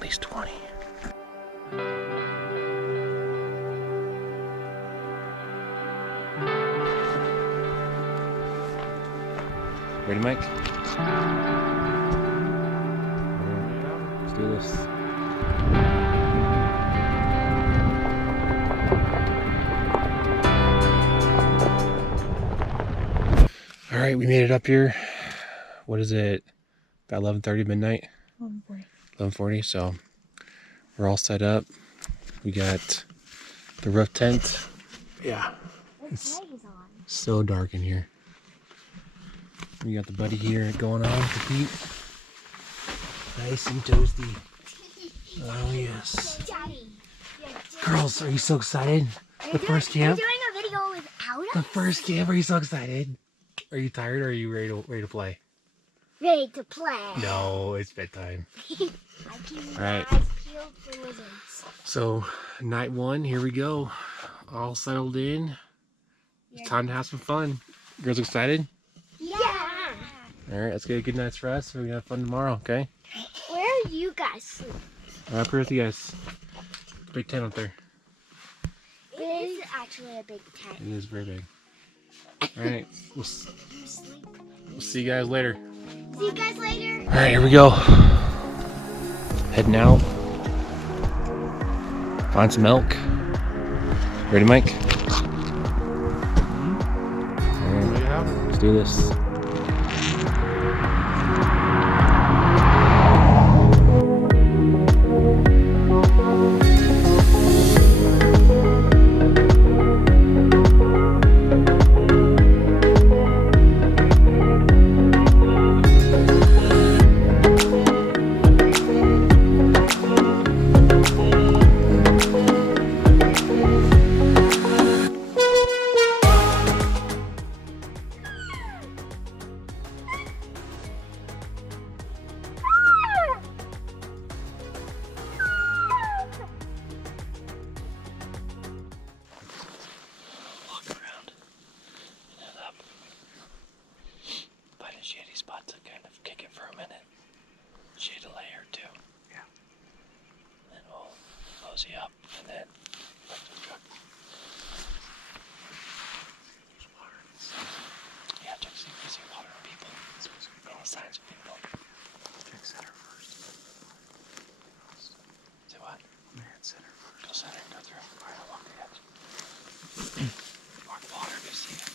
at least 20. Ready, Mike? Let's do this. All right, we made it up here. What is it? About 11:30 midnight? 11:40. So we're all set up. We got the roof tent. Yeah. It's so dark in here. We got the buddy here going on with the heat. Nice and toasty. Oh yes. Girls, are you so excited? The first camp? We're doing a video without us? The first camp, are you so excited? Are you tired or are you ready to play? Ready to play. No, it's bedtime. All right. So, night one, here we go. All settled in. It's time to have some fun. You girls excited? Yeah. All right, let's get a good night's rest. We're gonna have fun tomorrow, okay? Where are you guys sleeping? I'm up here with you guys. Big tent up there. It is actually a big tent. It is very big. All right, we'll see you guys later. See you guys later. All right, here we go. Heading out. Find some elk. Ready, Mike? All right, let's do this. Shady spot to kind of kick it for a minute. Shade a layer or two. Yeah. And then we'll mosey up and then back to the truck. There's water. Yeah, check see if we see water or people. Any signs of people. Check center first. Say what? Man, center first. Go center and go through. Alright, I'll walk the edge. Mark water if you see it.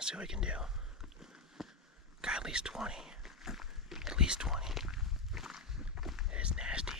See what we can do. Got at least 20. At least 20. It is nasty.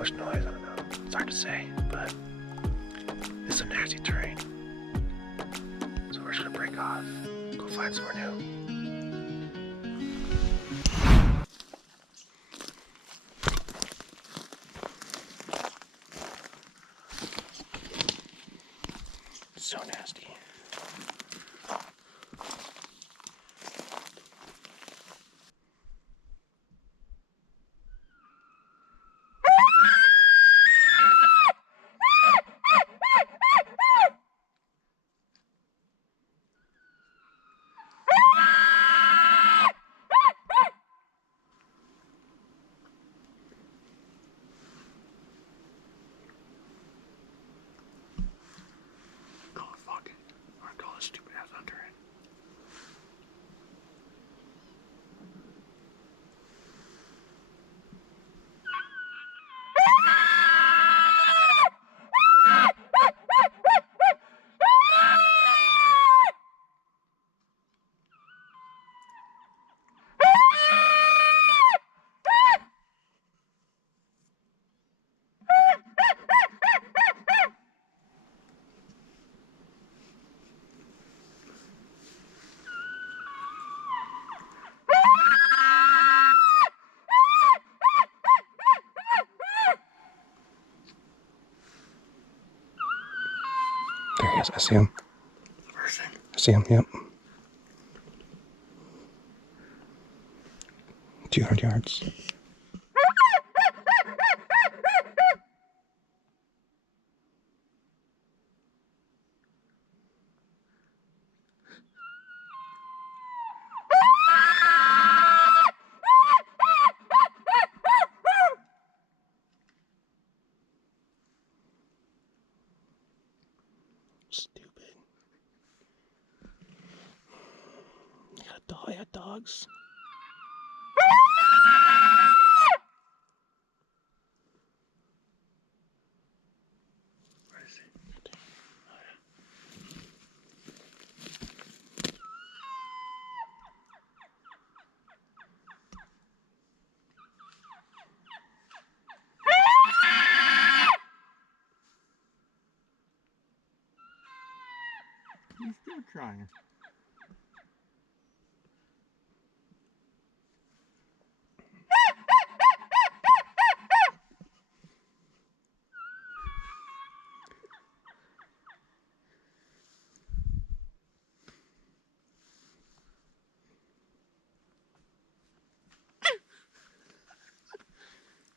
much noise. I don't know. It's hard to say, but it's some nasty terrain. So we're just gonna break off, go find somewhere new. So nasty. Stupid ass hunter in. There he is. I see him. I see him, yep. 200 yards. Stupid. I got dogs. Where is he? Oh, yeah. He's still trying.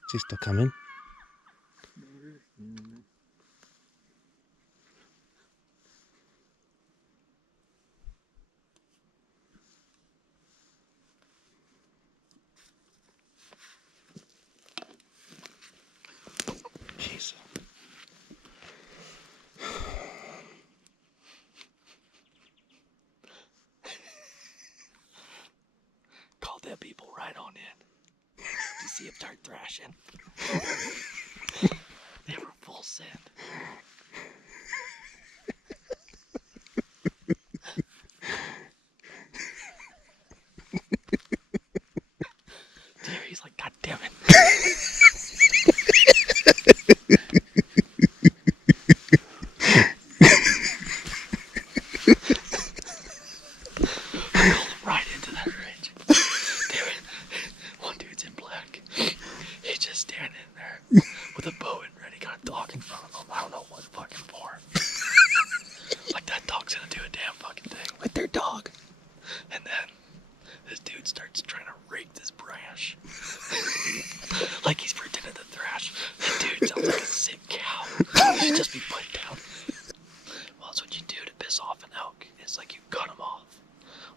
Is he still coming? Jeez. Call them people right on in to see him start thrashing. They were full send. Dude, he's like, God damn it. Right into that ridge. Damn it. One dude's in black. He's just standing there with a bow and ready, got a dog in front of him. I don't know what fucking for. Like that dog's gonna do a damn fucking thing with their dog. And then this dude starts trying to rake this branch. Like he's pretending to thrash. That dude sounds like a sick cow. He should just be put down. Well, that's what you do to piss off an elk. It's like you cut him off.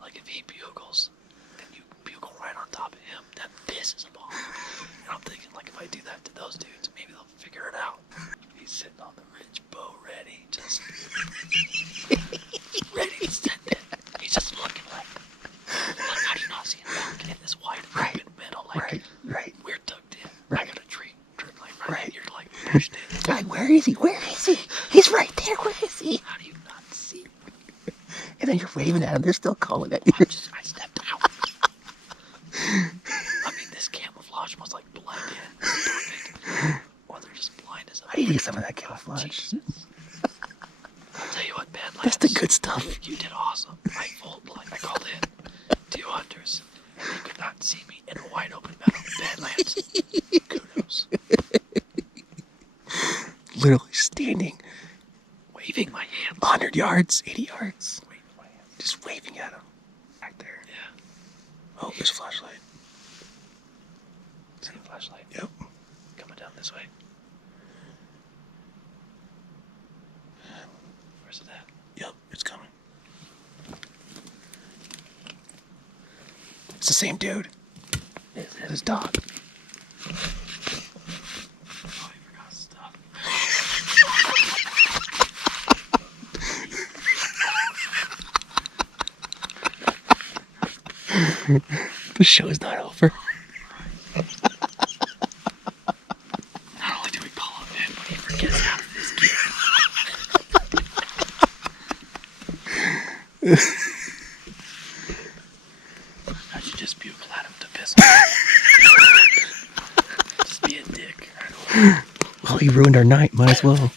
Like if he bugles, then you bugle right on top of him. That pisses him off. And I'm thinking, like, if I do that to those dudes, maybe they'll figure it out. He's sitting on the ridge, bow ready, just ready to send it. He's just looking like how do you not see an elk in this wide open middle? Like, right. We're tucked in. Right. I got a tree right. You're like pushed in. Right, where is he? Where is he? He's right there. Where is he? How do you not see? And then you're waving at him. They're still calling at you. I stepped out. I mean, this camouflage must like blend in perfect. Or some of that camouflage. Jesus. I'll tell you what, Badlands. That's the good stuff. You did awesome. I called in 2 hunters, and they could not see me in a wide open meadow. Badlands. Kudos. Literally standing, Waving my hands. 100 yards, 80 yards. Waving my hands. Just waving at him. Back there. Yeah. Oh, there's a flashlight. See a flashlight? Yep. Coming down this way. Where's it at? Yep, it's coming. It's the same dude. Is it? His dog. Oh, I forgot stuff. The show is not over. Not only do we call him in, but he forgets half of his gear. I should just bugle at him to piss him off. Just be a dick. Well, he ruined our night. Might as well.